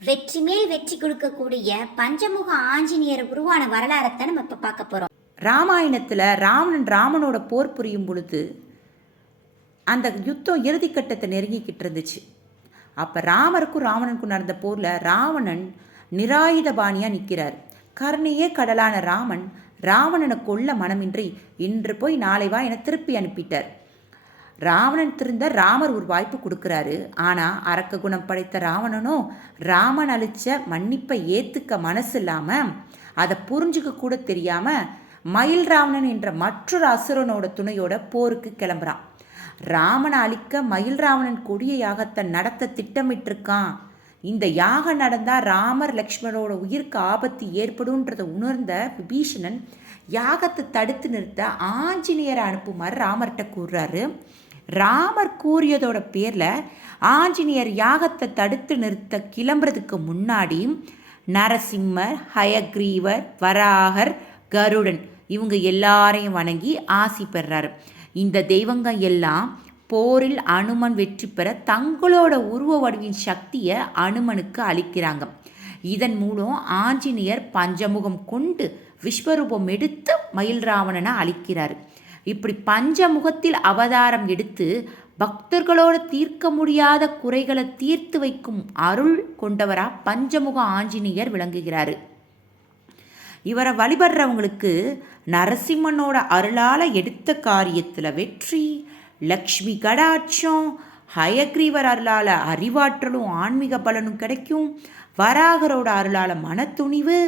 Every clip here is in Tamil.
வெற்றி மேல் வெற்றி கொடுக்கக்கூடிய பஞ்சமுக ஆஞ்சநேயர் உருவான வரலாறத்தை நம்ம இப்போ பார்க்க போகிறோம் ராமாயணத்தில் ராவணன் ராமனோட போர் புரியும் பொழுது அந்த யுத்தம் இறுதிக்கட்டத்தை நெருங்கிக்கிட்டு இருந்துச்சு. அப்போ ராமருக்கும் ராவணனுக்கும் நடந்த போரில் ராவணன் நிராயுதபாணியாக நிற்கிறார் கருணையே கடலான ராமன் ராவணனை கொல்ல மனமின்றி இன்று போய் நாளை வா என திருப்பி அனுப்பிட்டார். ராவணன் திருந்த ராமர் ஒரு வாய்ப்பு கொடுக்குறாரு. ஆனால் அரக்க குணம் படைத்த ராவணனும் ராமன் அழிச்ச மன்னிப்பை ஏற்றுக்க மனசு இல்லாமல் அதை புரிஞ்சுக்க கூட தெரியாமல் மயில் ராவணன் என்ற மற்றொரு அசுரனோட துணையோட போருக்கு கிளம்புறான். ராமனை அழிக்க மயில் ராவணன் கொடிய யாகத்தை நடத்த திட்டமிட்டிருக்கான். இந்த யாகம் நடந்தால் ராமர் லக்ஷ்மணோட உயிருக்கு ஆபத்து ஏற்படும்ன்றதை உணர்ந்த விபீஷணன் யாகத்தை தடுத்து நிறுத்த ஆஞ்சநேயரை அனுப்புமாறு ராமர்கிட்ட கூறுறாரு. ராமர் கூறியதோட பேரில் ஆஞ்சநேயர் யாகத்தை தடுத்து நிறுத்த கிளம்புறதுக்கு முன்னாடி நரசிம்மர் ஹயக்ரீவர் வராகர் கருடன் இவங்க எல்லாரையும் வணங்கி ஆசி பெறாரு. இந்த தெய்வங்கள் எல்லாம் போரில் அனுமன் வெற்றி பெற தங்களோட உருவ வடிவின் சக்தியை அனுமனுக்கு அளிக்கிறாங்க. இதன் மூலம் ஆஞ்சநேயர் பஞ்சமுகம் கொண்டு விஸ்வரூபம் எடுத்து மயில் ராவணனை அழிக்கிறார். இப்படி பஞ்சமுகத்தில் அவதாரம் எடுத்து பக்தர்களோடு தீர்க்க முடியாத குறைகளை தீர்த்து வைக்கும் அருள் கொண்டவரா பஞ்சமுக ஆஞ்சநேயர் விளங்குகிறார். இவரை வழிபடுறவங்களுக்கு நரசிம்மனோட அருளால் எடுத்த காரியத்தில் வெற்றி லக்ஷ்மி கடாட்சம் ஹயக்ரீவர் அருளால் அறிவாற்றலும் ஆன்மீக பலனும் கிடைக்கும். வராகரோட அருளால் மனத்துணிவு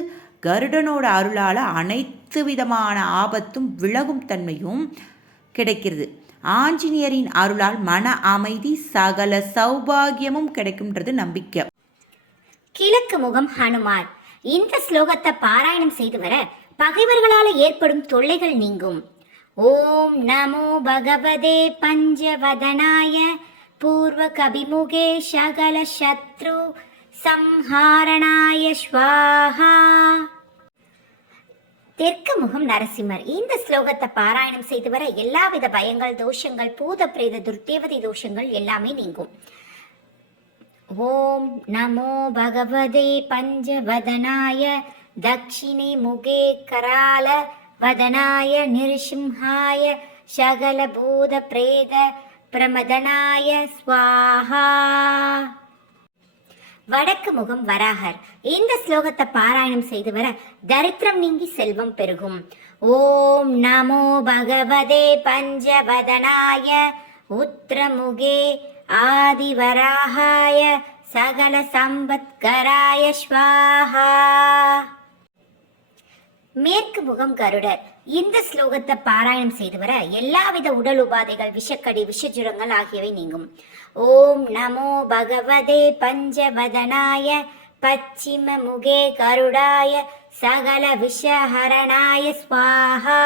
கருடனோட அருளால் அனைத்து விதமான ஆபத்தும் விலகும் தன்மையும் கிடைக்கிறது. ஆஞ்சநேயரின் அருளால் மன அமைதி சகல சௌபாகியமும் கிடைக்கும்ன்றது நம்பிக்கை. கிழக்கு முகம் ஹனுமான். இந்த ஸ்லோகத்தை பாராயணம் செய்து வர பகைவர்களால் ஏற்படும் தொல்லைகள் நீங்கும். ஓம் நமோ பகவதே பஞ்சவதனாய பூர்வ கபிமுகே சகல சத்ரு சம்ஹாரணாய ஸ்வாஹா. தெற்கு முகம் நரசிம்மர். இந்த ஸ்லோகத்தை பாராயணம் செய்து வர எல்லாவித பயங்கள் தோஷங்கள் பூத பிரேத துர்தேவதை தோஷங்கள் எல்லாமே நீங்கும். ஓம் நமோ பகவதே பஞ்சவதனாய தக்ஷிணி முகே கரால வதனாய நிருசிம்ஹாய சகல பூத பிரேத பிரமதனாய ஸ்வாஹா. வடக்கு முகம் வராகர். இந்த ஸ்லோகத்தை பாராயணம் செய்து வர தரித்திரம் நீங்கி செல்வம் பெருகும். ஓம் நமோ பகவதே பஞ்சவதனாய உத்திரமுகே ஆதிவராகாய சகல சம்பத்கராய ஸ்வாஹா. மேற்கு முகம் கருடர். இந்த ஸ்லோகத்தை பாராயணம் செய்து வர எல்லாவித உடல் உபாதைகள் விஷக்கடி விஷஜுரங்கள் ஆகியவை நீங்கும். ஓம் நமோ பகவதே பஞ்சவதனாய பச்சிம முகே கருடாய சகல விஷஹரணாய ஸ்வாஹா.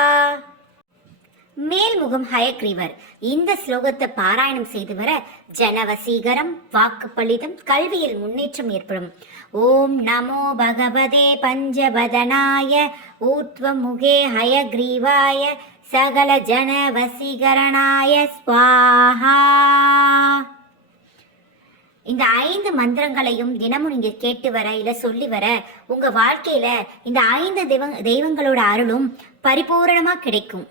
மேல்முகம் ஹயக்ரீவர். இந்த ஸ்லோகத்தை பாராயணம் செய்து வர ஜனவசீகரம் வாக்குப்பளிதம் கல்வியில் முன்னேற்றம் ஏற்படும். ஓம் நமோ பகவதே பஞ்சவதனாய ஊர்த்வமுகே ஹயக்ரீவாய சகல ஜனவசீகரணாய ஸ்வாஹா. இந்த ஐந்து மந்திரங்களையும் தினமும் நீங்க கேட்டு வர இல்ல சொல்லி வர உங்க வாழ்க்கையில இந்த ஐந்து தெய்வ தெய்வங்களோட அருளும் பரிபூரணமா கிடைக்கும்.